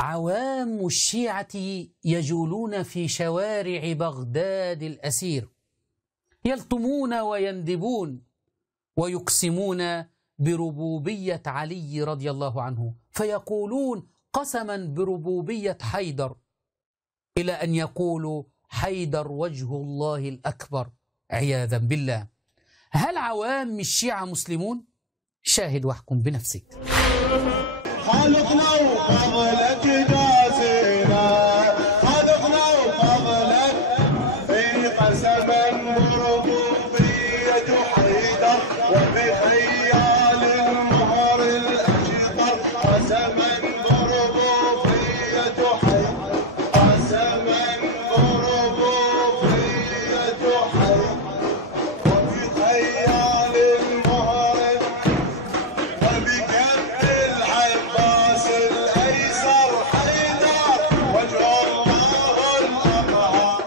عوام الشيعة يجولون في شوارع بغداد الأسير، يلطمون ويندبون ويقسمون بربوبية علي رضي الله عنه، فيقولون قسما بربوبية حيدر، إلى أن يقولوا حيدر وجه الله الأكبر عياذا بالله. هل عوام الشيعة مسلمون؟ شاهد واحكم بنفسك. خالقنا وفضلك جازينا، خالقنا وفضلك في قسم بربوبية حيدر وبخيال المهر الأشطر، قسما بربوبية حيدر، قسما بربوبية حيدر وبخيال المهر وبكف العباس الأيسر حيدر وجه الله الأطهر.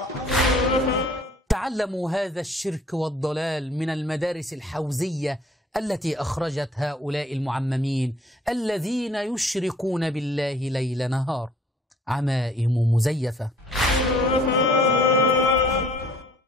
تعلموا هذا الشرك والضلال من المدارس الحوزية التي أخرجت هؤلاء المعممين الذين يشركون بالله ليل نهار. عمائم مزيفة.